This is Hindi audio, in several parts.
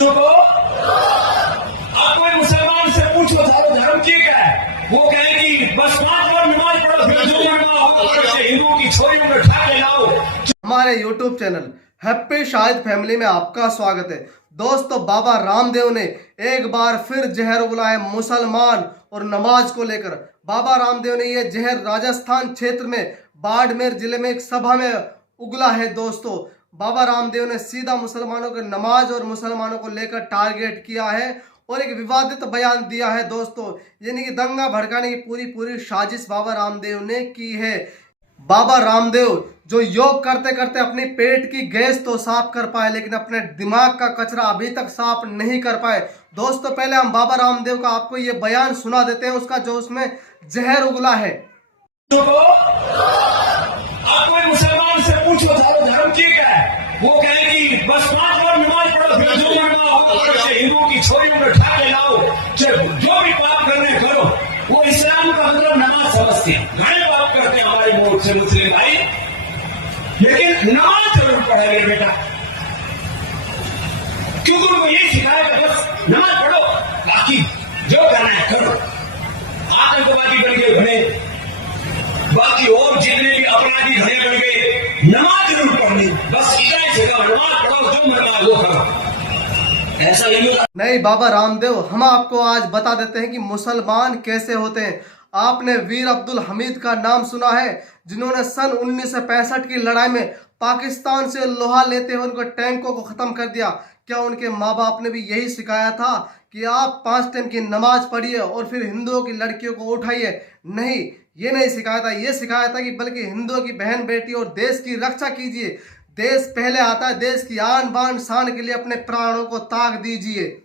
तो आप कोई मुसलमान से पूछो थारो धर्म की क्या है, वो कहेगी बस 5 बार नमाज पढ़ो फिर जो मरना होगा से हिंदुओं की छोरियों को उठा के लाओ। हमारे YouTube channel happy Shahid family में आपका स्वागत है। दोस्तों, बाबा रामदेव ने एक बार फिर जहर उगला है मुसलमान और नमाज को लेकर। बाबा रामदेव ने यह जहर राजस्थान क्षेत्र में बाड़मेर जिले में एक सभा में उगला है। दोस्तों, बाबा रामदेव ने सीधा मुसलमानों के नमाज और मुसलमानों को लेकर टारगेट किया है और एक विवादित बयान दिया है। दोस्तों, यानी कि दंगा भड़काने की पूरी साजिश बाबा रामदेव ने की है। बाबा रामदेव जो योग करते करते अपनी पेट की गैस तो साफ कर पाए, लेकिन अपने दिमाग का कचरा अभी तक साफ नहीं कर पाए। दोस्तों, पहले हम बाबा रामदेव का आपको ये बयान सुना देते हैं, उसका जो उसमें जहर उगला है। तो आप कोई मुसलमान से पूछो थारो धर्म की क्या है, वो कहेगी बस 5 बार नमाज पढ़ो फिर जो मरना होगा से हिंदुओं की छोरियों को उठा के लाओ। जो भी पाप करने करो, वो इस्लाम का मतलब नमाज समझते हैं। घने पाप करते हैं हमारे मुल्क से मुस्लिम भाई, लेकिन नमाज जरूर पढ़ेंगे बेटा, क्योंकि उनको यही सिखाया कि बस नमाज पढ़ो, बाकी जो करना है करो। आतंकवादी बन गए घने, बाकी और जितने भी अपराधी घने बन गए, नमाज जरूर पढ़नी, बस इतना ही सिखा, नमाज पढ़ो, जो मरना वो करो। ऐसा नहीं होता। नहीं बाबा रामदेव, हम आपको आज बता देते हैं कि मुसलमान कैसे होते हैं। आपने वीर अब्दुल हमीद का नाम सुना है, जिन्होंने सन 1965 की लड़ाई में पाकिस्तान से लोहा लेते हुए उनको टैंकों को खत्म कर दिया। क्या उनके माँ बाप ने भी यही सिखाया था कि आप 5 टाइम की नमाज पढ़िए और फिर हिंदुओं की लड़कियों को उठाइए? नहीं, ये नहीं सिखाया था। ये सिखाया था कि बल्कि हिंदुओं की बहन बेटी और देश की रक्षा कीजिए। देश पहले आता है, देश की आन बान शान के लिए अपने प्राणों को त्याग दीजिए।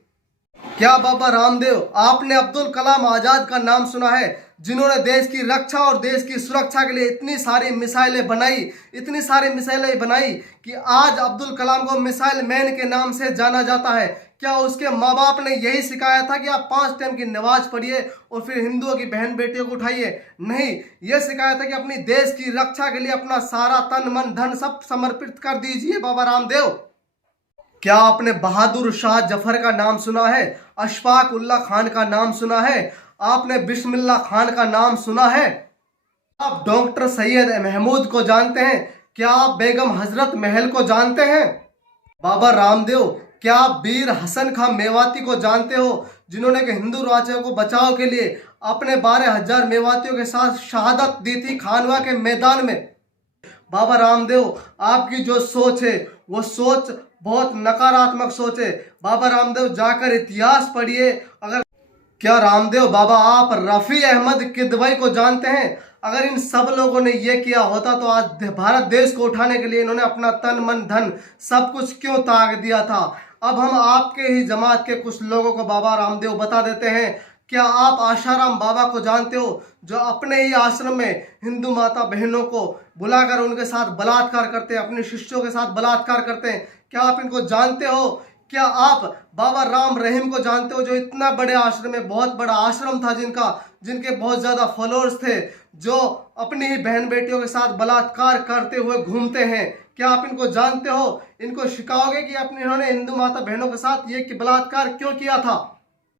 क्या बाबा रामदेव, आपने अब्दुल कलाम आजाद का नाम सुना है, जिन्होंने देश की रक्षा और देश की सुरक्षा के लिए इतनी सारी मिसाइलें बनाई कि आज अब्दुल कलाम को मिसाइल मैन के नाम से जाना जाता है। क्या उसके माँ बाप ने यही सिखाया था कि आप 5 टाइम की नमाज पढ़िए और फिर हिंदुओं की बहन बेटियों को उठाइए? नहीं, यह सिखाया था कि अपनी देश की रक्षा के लिए अपना सारा तन मन धन सब समर्पित कर दीजिए। बाबा रामदेव, क्या आपने बहादुर शाह जफर का नाम सुना है? अशफाक उल्ला खान का नाम सुना है? आपने बिस्मिल्लाह खान का नाम सुना है? आप डॉक्टर सैयद महमूद को जानते हैं? क्या आप बेगम हजरत महल को जानते हैं? बाबा रामदेव, क्या आप वीर हसन खां मेवाती को जानते हो, जिन्होंने हिंदू राज्यों को बचाव के लिए अपने 12,000 मेवातियों के साथ शहादत दी थी खानवा के मैदान में? बाबा रामदेव, आपकी जो सोच है वो सोच बहुत नकारात्मक सोच है। बाबा रामदेव, जाकर इतिहास पढ़िए। अगर क्या रामदेव बाबा, आप रफ़ी अहमद किदवई को जानते हैं? अगर इन सब लोगों ने ये किया होता तो आज भारत देश को उठाने के लिए इन्होंने अपना तन मन धन सब कुछ क्यों त्याग दिया था? अब हम आपके ही जमात के कुछ लोगों को बाबा रामदेव बता देते हैं। क्या आप आशाराम बाबा को जानते हो, जो अपने ही आश्रम में हिंदू माता बहनों को बुलाकर उनके साथ बलात्कार करते हैं, अपने शिष्यों के साथ बलात्कार करते हैं? क्या आप इनको जानते हो? क्या आप बाबा राम रहीम को जानते हो, जो इतना बड़े आश्रम में, बहुत बड़ा आश्रम था जिनके बहुत ज़्यादा फॉलोअर्स थे, जो अपनी ही बहन बेटियों के साथ बलात्कार करते हुए घूमते हैं? क्या आप इनको जानते हो? इनको सिखाओगे कि इन्होंने हिंदू माता बहनों के साथ ये बलात्कार क्यों किया था?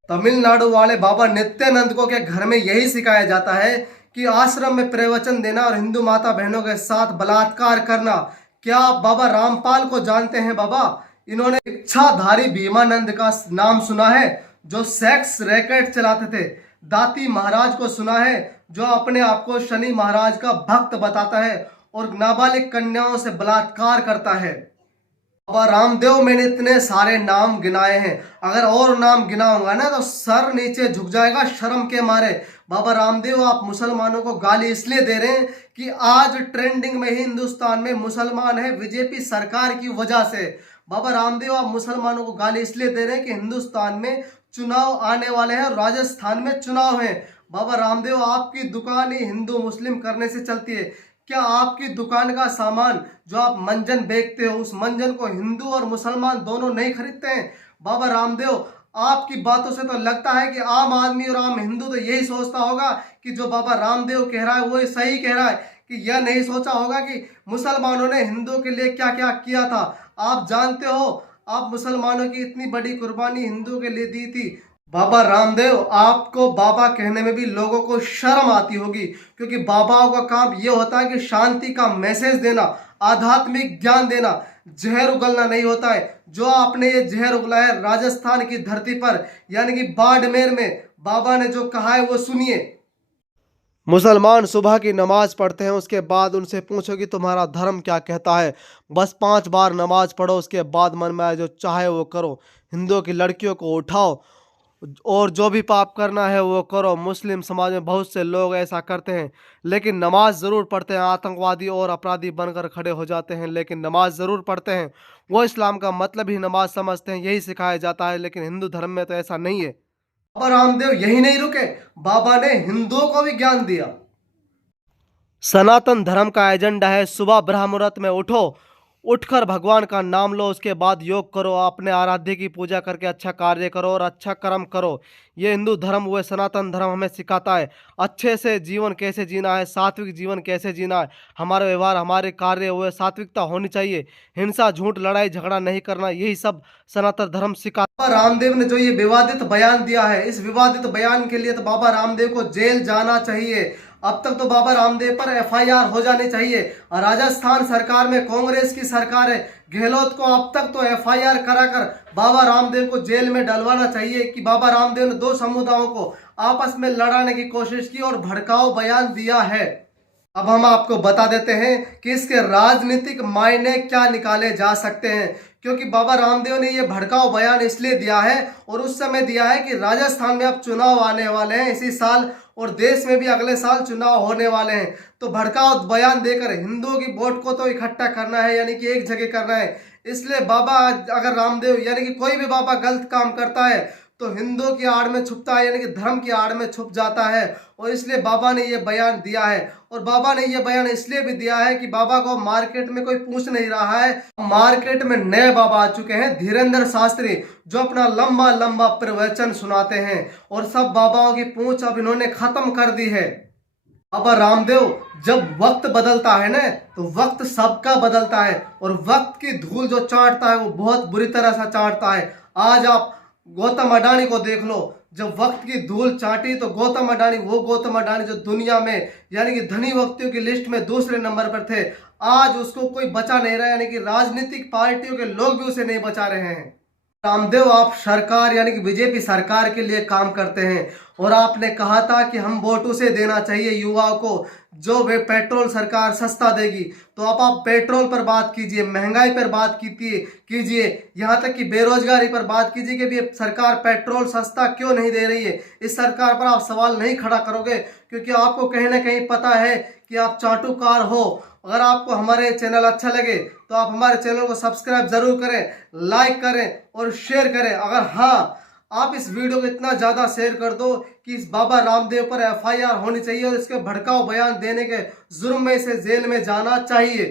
तमिलनाडु वाले बाबा नित्यानंद को क्या घर में यही सिखाया जाता है कि आश्रम में प्रवचन देना और हिंदू माता बहनों के साथ बलात्कार करना? क्या आप बाबा रामपाल को जानते हैं? बाबा, इन्होंने इच्छाधारी भीमानंद का नाम सुना है, जो सेक्स रैकेट चलाते थे? दाती महाराज को सुना है, जो अपने आप को शनि महाराज का भक्त बताता है और नाबालिग कन्याओं से बलात्कार करता है? बाबा रामदेव, मैंने इतने सारे नाम गिनाए हैं, अगर और नाम गिनाऊंगा ना तो सर नीचे झुक जाएगा शर्म के मारे। बाबा रामदेव, आप मुसलमानों को गाली इसलिए दे रहे हैं कि आज ट्रेंडिंग में ही हिंदुस्तान में मुसलमान है बीजेपी सरकार की वजह से। बाबा रामदेव, आप मुसलमानों को गाली इसलिए दे रहे हैं कि हिंदुस्तान में चुनाव आने वाले हैं, राजस्थान में चुनाव है। बाबा रामदेव, आपकी दुकान ही हिंदू मुस्लिम करने से चलती है। क्या आपकी दुकान का सामान जो आप मंजन बेचते हो, उस मंजन को हिंदू और मुसलमान दोनों नहीं खरीदते हैं? बाबा रामदेव, आपकी बातों से तो लगता है कि आम आदमी और आम हिंदू तो यही सोचता होगा कि जो बाबा रामदेव कह रहा है वो सही कह रहा है, कि यह नहीं सोचा होगा कि मुसलमानों ने हिंदुओं के लिए क्या क्या किया था। आप जानते हो, आप मुसलमानों की इतनी बड़ी कुर्बानी हिंदुओं के लिए दी थी। बाबा रामदेव, आपको बाबा कहने में भी लोगों को शर्म आती होगी, क्योंकि बाबाओं का काम ये होता है कि शांति का मैसेज देना, आध्यात्मिक ज्ञान देना, जहर उगलना नहीं होता है। जो आपने ये जहर उगला है राजस्थान की धरती पर, यानी कि बाड़मेर में, बाबा ने जो कहा है वो सुनिए। मुसलमान सुबह की नमाज पढ़ते हैं, उसके बाद उनसे पूछो कि तुम्हारा धर्म क्या कहता है। बस 5 बार नमाज पढ़ो, उसके बाद मन में आए जो चाहे वो करो। हिंदुओं की लड़कियों को उठाओ और जो भी पाप करना है वो करो। मुस्लिम समाज में बहुत से लोग ऐसा करते हैं, लेकिन नमाज ज़रूर पढ़ते हैं। आतंकवादी और अपराधी बनकर खड़े हो जाते हैं, लेकिन नमाज ज़रूर पढ़ते हैं। वो इस्लाम का मतलब ही नमाज समझते हैं, यही सिखाया जाता है, लेकिन हिंदू धर्म में तो ऐसा नहीं है। बाबा रामदेव यही नहीं रुके, बाबा ने हिंदुओं को भी ज्ञान दिया। सनातन धर्म का एजेंडा है सुबह ब्रह्म मुहूर्त में उठो, उठकर भगवान का नाम लो, उसके बाद योग करो, अपने आराध्य की पूजा करके अच्छा कार्य करो और अच्छा कर्म करो। ये हिंदू धर्म, वो सनातन धर्म हमें सिखाता है अच्छे से जीवन कैसे जीना है, सात्विक जीवन कैसे जीना है। हमारे व्यवहार, हमारे कार्य, वो सात्विकता होनी चाहिए। हिंसा, झूठ, लड़ाई झगड़ा नहीं करना, यही सब सनातन धर्म सिखाता है। रामदेव ने जो ये विवादित बयान दिया है, इस विवादित बयान के लिए तो बाबा रामदेव को जेल जाना चाहिए। अब तक तो बाबा रामदेव पर एफआईआर हो जानी चाहिए। और राजस्थान सरकार में कांग्रेस की सरकार है, गहलोत को अब तक तो एफआईआर कराकर बाबा रामदेव को जेल में डलवाना चाहिए कि बाबा रामदेव ने 2 समुदायों को आपस में लड़ाने की कोशिश की और भड़काऊ बयान दिया है। अब हम आपको बता देते हैं कि इसके राजनीतिक मायने क्या निकाले जा सकते हैं, क्योंकि बाबा रामदेव ने ये भड़काऊ बयान इसलिए दिया है और उस समय दिया है कि राजस्थान में अब चुनाव आने वाले हैं इसी साल, और देश में भी अगले साल चुनाव होने वाले हैं। तो भड़काऊ बयान देकर हिंदुओं की वोट को तो इकट्ठा करना है, यानी कि एक जगह करना है। इसलिए बाबा, अगर रामदेव यानी कि कोई भी बाबा गलत काम करता है तो हिंदुओं की आड़ में छुपता है, यानी कि धर्म की आड़ में छुप जाता है। और इसलिए बाबा ने ये बयान दिया है। और बाबा ने ये बयान इसलिए भी दिया है कि बाबा को मार्केट में कोई पूछ नहीं रहा है। मार्केट में नए बाबा आ चुके हैं, धीरेन्द्र शास्त्री, जो अपना लंबा लंबा प्रवचन सुनाते हैं, और सब बाबाओं की पूछ अब इन्होंने खत्म कर दी है। बाबा रामदेव, जब वक्त बदलता है ना, तो वक्त सबका बदलता है, और वक्त की धूल जो चाटता है वो बहुत बुरी तरह से चाटता है। आज आप गौतम अडानी को देख लो, जब वक्त की धूल चाटी तो गौतम अडानी, वो गौतम अडानी जो दुनिया में यानी कि धनी व्यक्तियों की लिस्ट में दूसरे नंबर पर थे, आज उसको कोई बचा नहीं रहा, यानी कि राजनीतिक पार्टियों के लोग भी उसे नहीं बचा रहे हैं। रामदेव, आप सरकार यानी कि बीजेपी सरकार के लिए काम करते हैं, और आपने कहा था कि हम वोट उसे देना चाहिए युवाओं को जो वे पेट्रोल सरकार सस्ता देगी। तो अब आप पेट्रोल पर बात कीजिए, महंगाई पर बात कीजिए, यहाँ तक कि बेरोजगारी पर बात कीजिए कि भी सरकार पेट्रोल सस्ता क्यों नहीं दे रही है। इस सरकार पर आप सवाल नहीं खड़ा करोगे, क्योंकि आपको कहीं ना कहीं पता है कि आप चाटुकार हो। अगर आपको हमारे चैनल अच्छा लगे तो आप हमारे चैनल को सब्सक्राइब जरूर करें, लाइक करें और शेयर करें। अगर हाँ, आप इस वीडियो को इतना ज़्यादा शेयर कर दो कि इस बाबा रामदेव पर एफआईआर होनी चाहिए और इसके भड़काऊ बयान देने के जुर्म में इसे जेल में जाना चाहिए।